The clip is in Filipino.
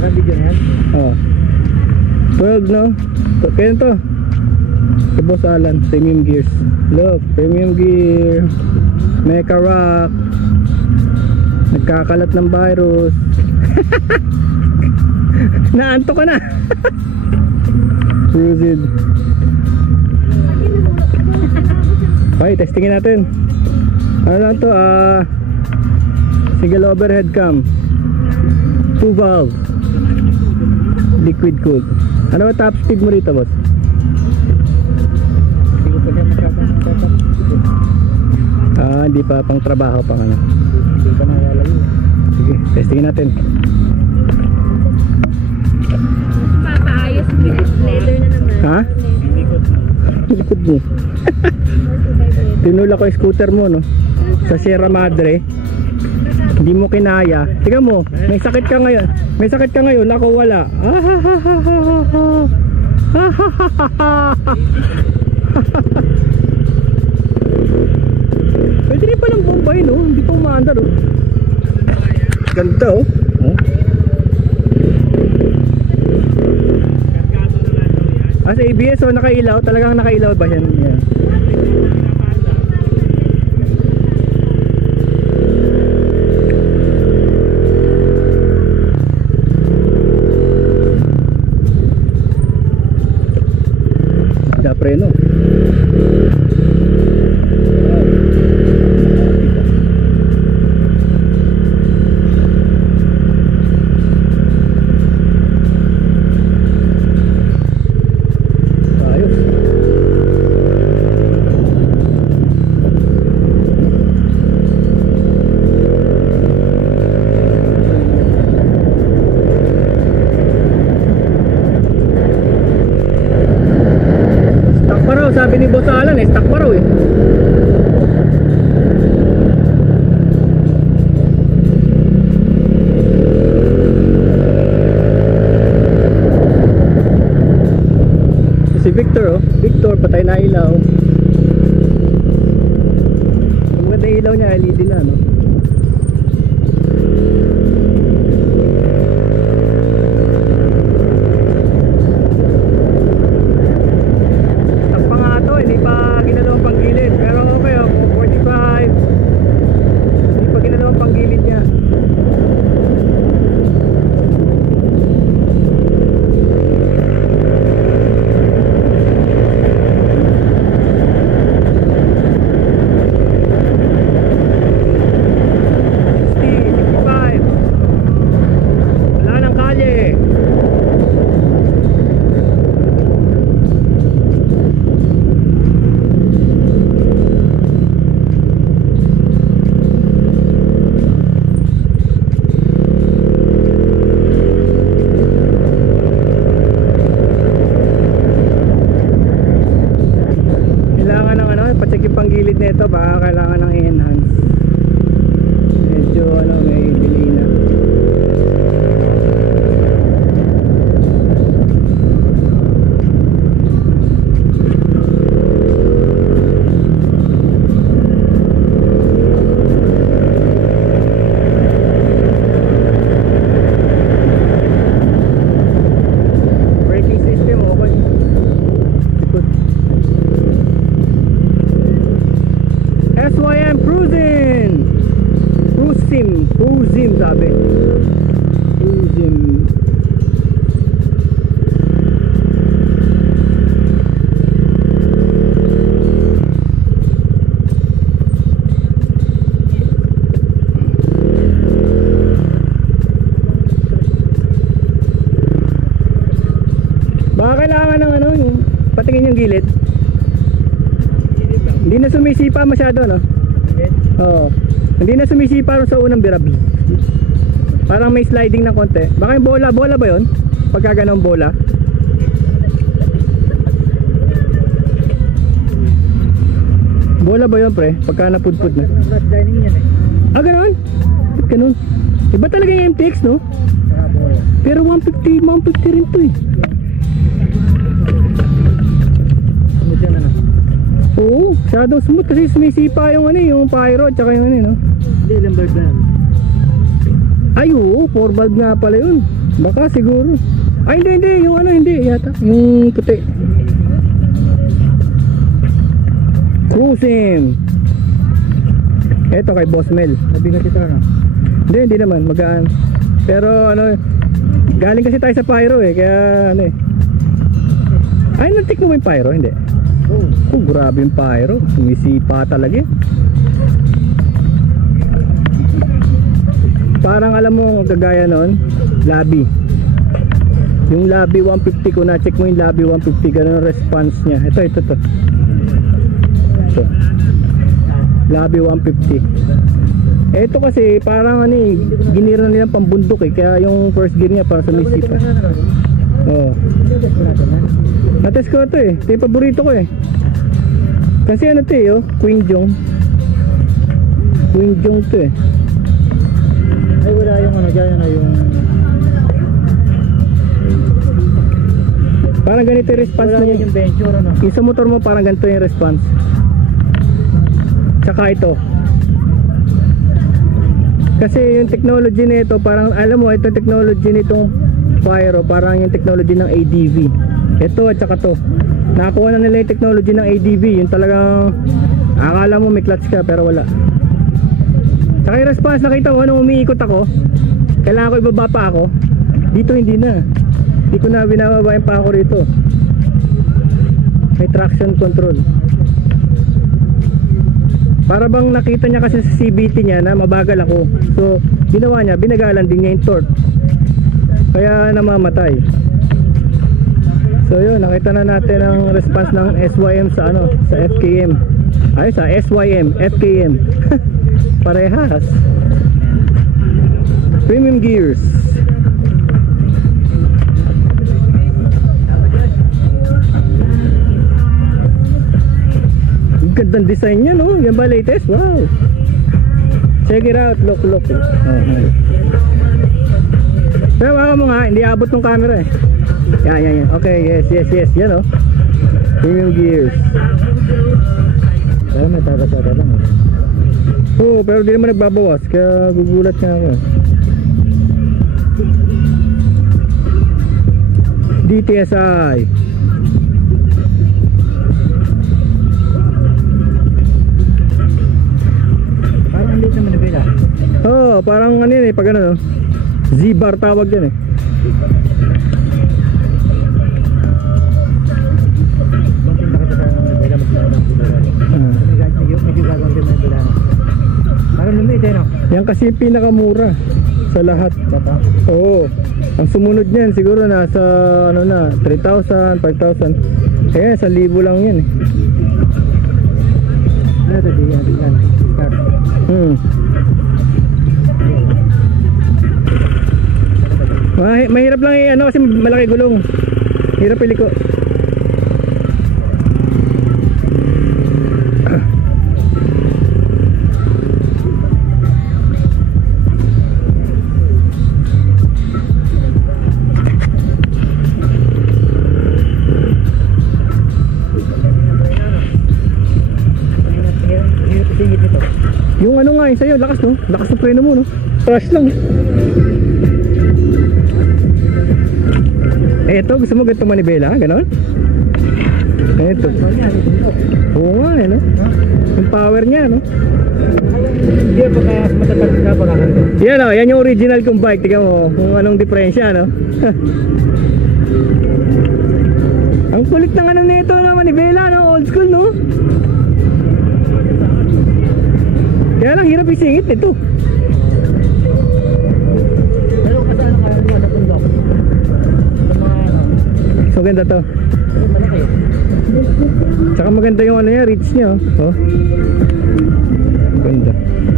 Naka-video na yan? Oh. 12 no? Kaya to. Si Boss Alan, premium gears. Look, premium gear. Mecha rock. Nagkakalat ng virus. Naanto ka na. Cruising. Okay, testingin natin. Ano lang to? Single overhead cam, 2 valve, liquid cooled. Ano ba top speed mo rito, boss? Hindi pa pang trabaho pa ano. Hindi pa nalalayo. Sige, testingin natin. Papaayos leather na naman. Ha? Likod mo. Tinula ko yung scooter mo, no? Sa Sierra Madre. Hindi mo kinaya. Tingnan mo, may sakit ka ngayon. May sakit ka ngayon, ako wala. Pwede rin palang bombay, no? Hindi pa umaandar, oh. Ganda, oh. Sa ABS, oh, nakailaw. Talagang nakailaw ba yan? Yeah. Preno. Sabi ni Boss Alan, stuck pa raw eh. Si Victor, oh. Victor, patay na ilaw. Ang maganda ilaw niya, LED na, no? Nito baka kailangan ng i-enhance. Medyo ano, may delay na. Braking system okay. Ikot. SYM Cruising! Cruisim sabi. Cruisim. Baka kailangan ng ano, yung patingin yung gilid. Hindi na sumisipa masyado, no? Oo. Hindi na sumisipa sa unang birab. Parang may sliding na konti. Baka yung bola ba yun? Pagka ganun bola. Bola ba yun, pre? Pagka napudpud na. Flat dining yan eh. Ah, ganun? Ba't ganun? Iba talaga yung MTX, no? Pero 150 rin to eh. Oo, shadow smooth kasi sumisipa yung ano, yung pyro at saka yung ano, no? Hindi, ilang bird na yan. Ay oo, 4 valve nga pala yun. Baka siguro. Ay hindi, yung ano hindi yata. Yung puti. Cruising. Ito kay Boss Mel. Nabigat ito ano? Hindi naman, magaan. Pero ano, galing kasi tayo sa pyro eh, kaya ano eh. Ay, natik mo ba yung pyro? Hindi. Oh, grabe yung pyro. Sumisipa talaga eh. Parang alam mo, kagaya nun, Labi. Yung Labi 150, kung na-check mo yung Labi 150, ganun ang response niya. Ito. Ito. Labi 150. Ito kasi parang ano eh, ginira na nilang pambundok eh, kaya yung first gear niya parang sumisipa. Oo. Natest ko ito eh, ito yung paborito ko eh. Kasi ano ito eh, oh, Quinjong to eh. Ay wala yung ano dyan, ano yung... Parang ganito yung response Wala mo. yung venture ano? Yung sa motor mo parang ganito yung response. Tsaka ito. Kasi yung technology nito parang alam mo ito technology nitong Pyro parang yung technology ng ADV. Ito at saka to. Nakakuha na nila yung technology ng ADV, yung talagang akala mo may clutch ka pero wala. Tsaka yung response nakita ko nung umiikot ako, kailangan ko ibaba pa ako. Dito hindi na. Hindi ko na binababain pa ako rito. May traction control. Para bang nakita niya kasi sa CVT niya na mabagal ako. So, ginawa niya, binagalan din niya yung torque. Kaya namamatay. So, yun, nakita na natin ang response ng SYM sa ano, sa FKM. Ay, sa SYM, FKM. Parehas. Premium gears. Gandang design niya, no? Yan ba latest? Wow! Check it out, look. Pero baka mo nga, hindi abot ng camera eh. Yan. Okay, yes. Yan, oh. Premium gears. Pero may taga-taga lang eh. Oo, pero di naman nagbabawas, kaya gugulat nga ako. DTSI. Oo, parang ano yun eh, pag ano, Z-bar tawag yan eh. Medyo gagawin din ng bilano. Parang lumit eh no? Yan kasi yung pinakamura sa lahat. Oo. Ang sumunod niyan siguro nasa ano na, 3,000, 5,000. Kaya 1,000 lang yan eh. Ano ito di yan? Start. Mahirap lang eh, ano kasi malaki gulong. Hirap iliko. Yung ano nga yun sa'yo, lakas no? Lakas ng preno mo no? Crash lang. Eto, gusto mo ganito manibela? Ganon? Eto. Oo nga eh no? Yung power niya no? Hindi pa kaya matatag na pagkakanto. Yan o, yan yung original kong bike. Tignan mo kung anong diferensya no? Ang kulit ng ano nito na manibela no? Old school no? Kaya lang hirap isingit nito. Pero kasi ano kaya nyo sa tundok? Sa mga ano? So ganda to. Malaki. Tsaka maganda yung ano niya, reach niya oh. Ganda.